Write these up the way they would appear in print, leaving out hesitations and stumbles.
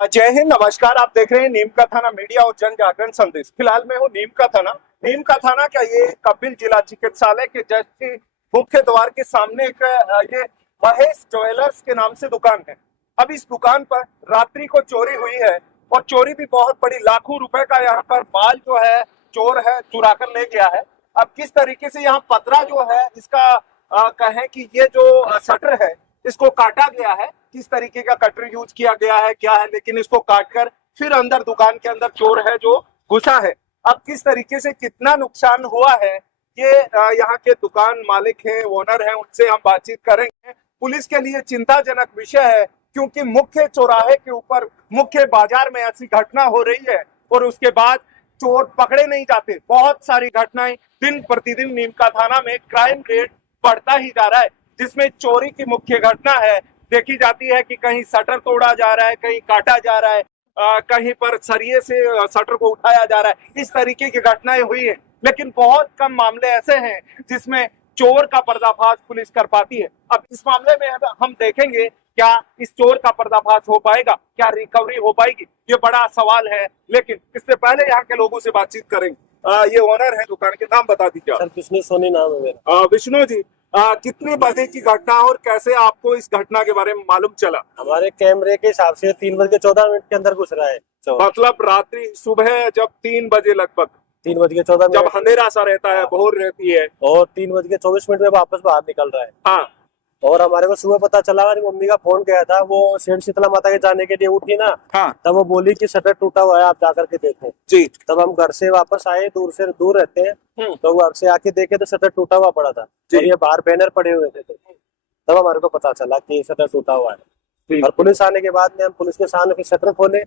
जय हिंद, नमस्कार। आप देख रहे हैं नीम का थाना मीडिया और जन जागरण संदेश। फिलहाल मैं हूँ नीम का थाना। नीम का थाना का ये कपिल जिला चिकित्सालय के जस्ट मुख्य द्वार के सामने एक ये महेश ज्वेलर्स के नाम से दुकान है। अब इस दुकान पर रात्रि को चोरी हुई है और चोरी भी बहुत बड़ी, लाखों रुपए का यहाँ पर माल जो है चोर है चुरा कर ले गया है। अब किस तरीके से यहाँ पतरा जो है इसका कहें कि ये जो शटर है इसको काटा गया है, किस तरीके का कटर यूज किया गया है क्या है, लेकिन इसको काटकर फिर अंदर दुकान के अंदर चोर है जो घुसा है। अब किस तरीके से कितना नुकसान हुआ है ये यहाँ के दुकान मालिक हैं, ओनर हैं, उनसे हम बातचीत करेंगे। पुलिस के लिए चिंताजनक विषय है क्योंकि मुख्य चौराहे के ऊपर मुख्य बाजार में ऐसी घटना हो रही है और उसके बाद चोर पकड़े नहीं जाते। बहुत सारी घटनाएं दिन प्रतिदिन नीम का थाना में क्राइम रेट बढ़ता ही जा रहा है, जिसमें चोरी की मुख्य घटना है देखी जाती है कि कहीं शटर तोड़ा जा रहा है, कहीं काटा जा रहा है, कहीं पर सरिये से शटर को उठाया जा रहा है। इस तरीके की घटनाएं हुई है, लेकिन बहुत कम मामले ऐसे हैं जिसमें चोर का पर्दाफाश पुलिस कर पाती है। अब इस मामले में हम देखेंगे क्या इस चोर का पर्दाफाश हो पाएगा, क्या रिकवरी हो पाएगी, ये बड़ा सवाल है। लेकिन इससे पहले यहाँ के लोगों से बातचीत करेंगे। ये ओनर है दुकान के, नाम बता दीजिए। सर विष्णु सोनी नाम है मेरा। विष्णु जी, कितने बजे की घटना और कैसे आपको इस घटना के बारे में मालूम चला? हमारे कैमरे के हिसाब से 3:14 के अंदर घुस रहा है। मतलब रात्रि सुबह जब 3 बजे लगभग 3:14 जब अंधेरा सा रहता है, भोर रहती है, और 3:24 में वापस बाहर निकल रहा है। हाँ। और हमारे को सुबह पता चला, हमारी मम्मी का फोन गया था, वो सेठ शीतला माता के जाने के लिए उठी ना। हाँ। तब वो बोली कि शटर टूटा हुआ है, आप जाकर के देखें जी। तब हम घर से वापस आए, दूर रहते हैं, तो घर से आके देखे तो शटर टूटा हुआ पड़ा था और ये बाहर बैनर पड़े हुए थे। तब हमारे को पता चला कि शटर टूटा हुआ है। और पुलिस आने के बाद में हम पुलिस के सामने फिर शटर खोले,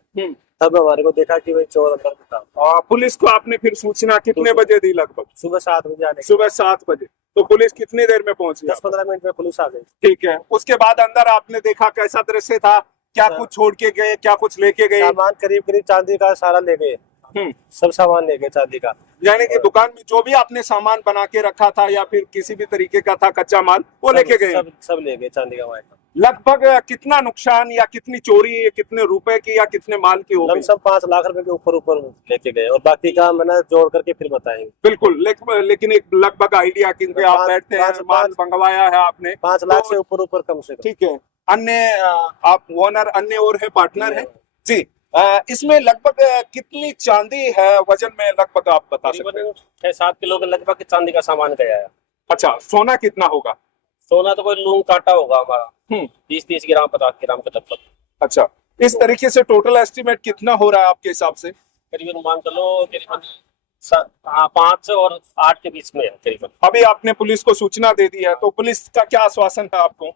तब हमारे को देखा कि भाई चोर अंदर था। पुलिस को आपने फिर सूचना कितने बजे दी? लगभग सुबह 7 बजे आने। सुबह 7 बजे। तो पुलिस कितनी देर में पहुंची? 10-15 मिनट में पुलिस आ गई। ठीक है, उसके बाद अंदर आपने देखा कैसा दृश्य था? क्या कुछ छोड़ के गए, क्या कुछ लेके गए? सामान करीब चांदी का सारा ले गए। सब सामान ले गए चांदी का। यानी कि दुकान में जो भी आपने सामान बना के रखा था या फिर किसी भी तरीके का था कच्चा माल, वो लेके गए? सब ले गए चांदी का माल। लगभग कितना नुकसान या कितनी चोरी, कितने रुपए की या कितने माल की हो गई? सब 5 लाख रुपए के ऊपर लेके गए और बाकी का मैंने जोड़ करके फिर बताएंगे। बिल्कुल, लेकिन एक लगभग आइडिया क्योंकि आप बैठते हैं, माल मंगवाया है आपने 5 लाख से ऊपर कम से कम। ठीक है। अन्य आप ओनर अन्य और है पार्टनर है जी। इसमें लगभग कितनी चांदी है वजन में, लगभग आप बता सकते हैं? 6-7 किलो के लगभग चांदी का सामान गया है। अच्छा, सोना कितना होगा? सोना तो कोई लूंग काटा होगा हमारा 30-30 ग्राम 50 ग्राम के लगभग। अच्छा, इस तरीके से टोटल एस्टिमेट कितना हो रहा है आपके हिसाब से? करीबन मान चलो करीबन 5 और 8 के बीच में करीबन। अभी आपने पुलिस को सूचना दे दी है, तो पुलिस का क्या आश्वासन है आपको?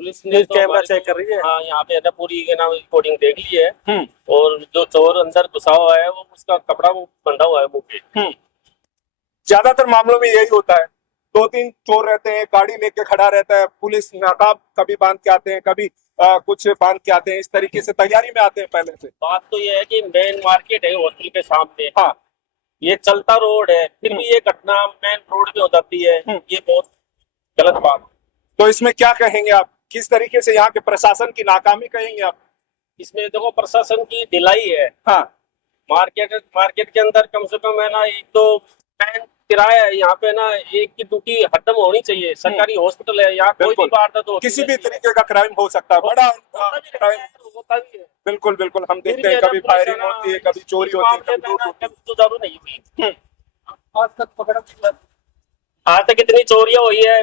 पुलिस ने तो कैमरा चेक कर रही है। हाँ, यहाँ पे पूरी रिकॉर्डिंग देख ली है और जो चोर अंदर घुसा हुआ है वो उसका कपड़ा वो बंधा हुआ है मुंह पे। ज्यादातर मामलों में यही होता है, 2-3 चोर रहते हैं, गाड़ी लेके खड़ा रहता है, पुलिस नकाब कभी बांध के आते हैं, कभी कुछ बांध के आते हैं, इस तरीके से तैयारी में आते हैं पहले से। बात तो ये है कि मेन मार्केट है हॉस्टल के सामने। हाँ। ये चलता रोड है, फिर भी ये घटना मेन रोड पे हो जाती है, ये बहुत गलत बात। तो इसमें क्या कहेंगे आप, किस तरीके से यहाँ के प्रशासन की नाकामी कहेंगे आप? इसमें देखो प्रशासन की ढिलाई है। हाँ। मार्केट के अंदर कम से कम है ना, एक तो किराया है यहाँ पे ना, एक की ड्यूटी हरदम होनी चाहिए। सरकारी हॉस्पिटल है, यहाँ कोई भी वारदात हो, किसी भी तरीके का क्राइम हो सकता है, बड़ा क्राइम होता भी है। बिल्कुल हम देखते हैं, कभी फायरिंग होती है, कभी चोरी होती है, कभी सुचारू नहीं हुई। आज तक इतनी चोरियां हुई है,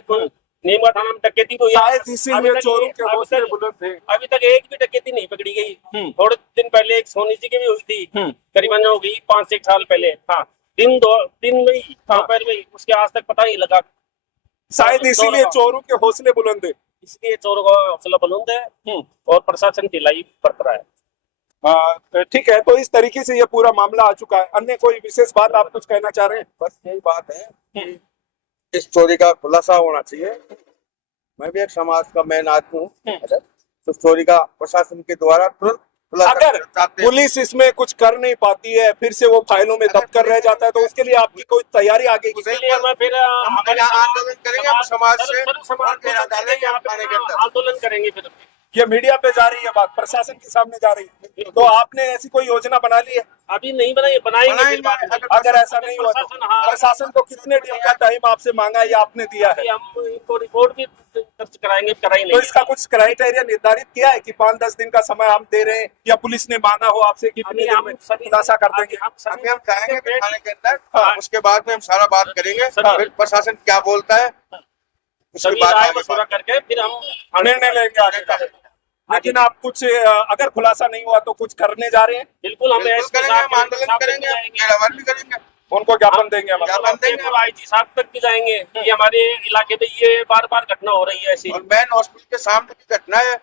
नीम का थाना में डकैती हुई है, इसीलिए चोरों के हौसले बुलंद थे। अभी तक एक भी डकैती नहीं पकड़ी गई। थोड़े दिन पहले एक सोनी जी की भी हुई थी, करीबन हो गई 5-6 साल पहले। हाँ, दिन में ही, दोपहर में ही, उसके आज तक पता नहीं लगा। शायद इसीलिए चोरों के हौसले बुलंद है, इसलिए चोरों का हौसला बुलंद है और प्रशासन ढिलाई बरत रहा है। ठीक है, तो इस तरीके से ये पूरा मामला आ चुका है। अन्य कोई विशेष बात आप कुछ कहना चाह रहे हैं? बस यही बात है कि इस चोरी का खुलासा होना चाहिए। मैं भी एक समाज का मैन आदमी हूँ, तो चोरी का प्रशासन के द्वारा तुरंत अगर पुलिस इसमें कुछ कर नहीं पाती है, फिर से वो फाइलों में दब कर रह जाता है, तो उसके लिए आपकी कोई तैयारी आगे की? फिर आंदोलन करेंगे, हम समाज से आंदोलन करेंगे फिर। ये मीडिया पे जा रही है बात, प्रशासन के सामने जा रही है, तो आपने ऐसी कोई योजना बना ली है? अभी नहीं बनाएंगे बनाएंगे। फिर बाद में। अगर ऐसा नहीं हुआ तो प्रशासन को कितने दिन का टाइम आपसे मांगा या आपने दिया है? अभी हम इनको रिपोर्ट भी दर्ज कराएंगे, करा ही तो नहीं। इसका कुछ क्राइटेरिया निर्धारित किया है कि 5-10 दिन का समय हम दे रहे हैं, या पुलिस ने मांगा हो आपसे कि कितने दिन में खुलासा कर देंगे? अभी हम जाएंगे थाने के अंदर, उसके बाद में हम सारा बात करेंगे, फिर प्रशासन क्या बोलता है उसके सभी बाद राय आगे मशवरा करके फिर हम निर्णय लेंगे आगे का। लेकिन आप कुछ अगर खुलासा नहीं हुआ तो कुछ करने जा रहे हैं? बिल्कुल हम बिल्कुल एसपी करेंगे, साहब हम आंदोलन करेंगे, घेराव भी करेंगे, उनको ज्ञापन देंगे हम। ज्ञापन देंगे। आईजी साहब तक भी जाएंगे कि हमारे इलाके में ये बार बार घटना हो रही है ऐसी। और मेन हॉस्पिटल के सामने की घटना है।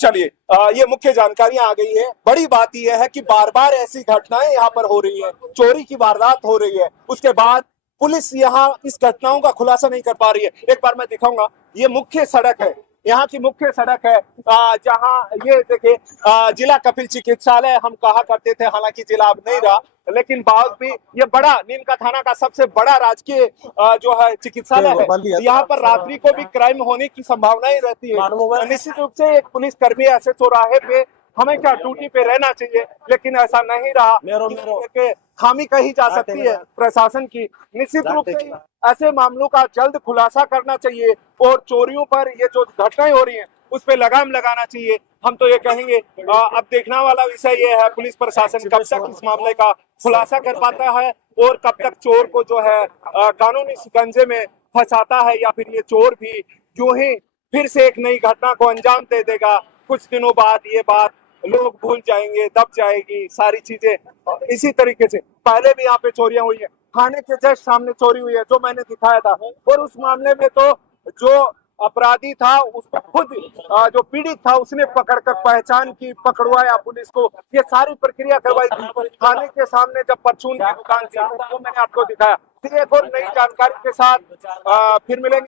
चलिए, ये मुख्य जानकारियां आ गई है। बड़ी बात यह है कि बार बार ऐसी घटनाएं यहाँ पर हो रही है, चोरी की वारदात हो रही है, उसके बाद पुलिस यहाँ इस घटनाओं का खुलासा नहीं कर पा रही है। एक बार मैं दिखाऊंगा, ये मुख्य सड़क है, यहाँ की मुख्य सड़क है, जहाँ ये देखिए जिला कपिल चिकित्सालय हम कहा करते थे, हालांकि जिला अब नहीं रहा, लेकिन बाद भी ये बड़ा नीमका थाना का सबसे बड़ा राजकीय जो है चिकित्सालय है। यहाँ पर रात्रि को भी क्राइम होने की संभावनाएं रहती है। निश्चित रूप से एक पुलिस कर्मी ऐसे चौराहे पे हमेशा ड्यूटी पे रहना चाहिए, लेकिन ऐसा नहीं रहा। खामी कही जा सकती है प्रशासन की। निश्चित रूप से ऐसे मामलों का जल्द खुलासा करना चाहिए और चोरियों पर ये जो घटनाएं हो रही हैं उस पे लगाम लगाना चाहिए। हम तो ये कहेंगे, अब देखने वाला विषय ये है पुलिस प्रशासन कब तक इस मामले का खुलासा कर पाता है और कब तक चोर को जो है कानूनी शिकंजे में फंसाता है, या फिर ये चोर भी यूं ही फिर से एक नई घटना को अंजाम दे देगा। कुछ दिनों बाद ये बात लोग भूल जाएंगे, दब जाएगी सारी चीजें। इसी तरीके से पहले भी यहाँ पे चोरियां हुई है, थाने के जस्ट सामने चोरी हुई है जो मैंने दिखाया था, और उस मामले में तो जो अपराधी था उसको खुद जो पीड़ित था उसने पकड़कर पहचान की, पकड़वाया पुलिस को, ये सारी प्रक्रिया करवाई थी थाने के सामने जब परचून की दुकान थी, वो मैंने आपको दिखाया। एक और नई जानकारी के साथ फिर मिलेंगे।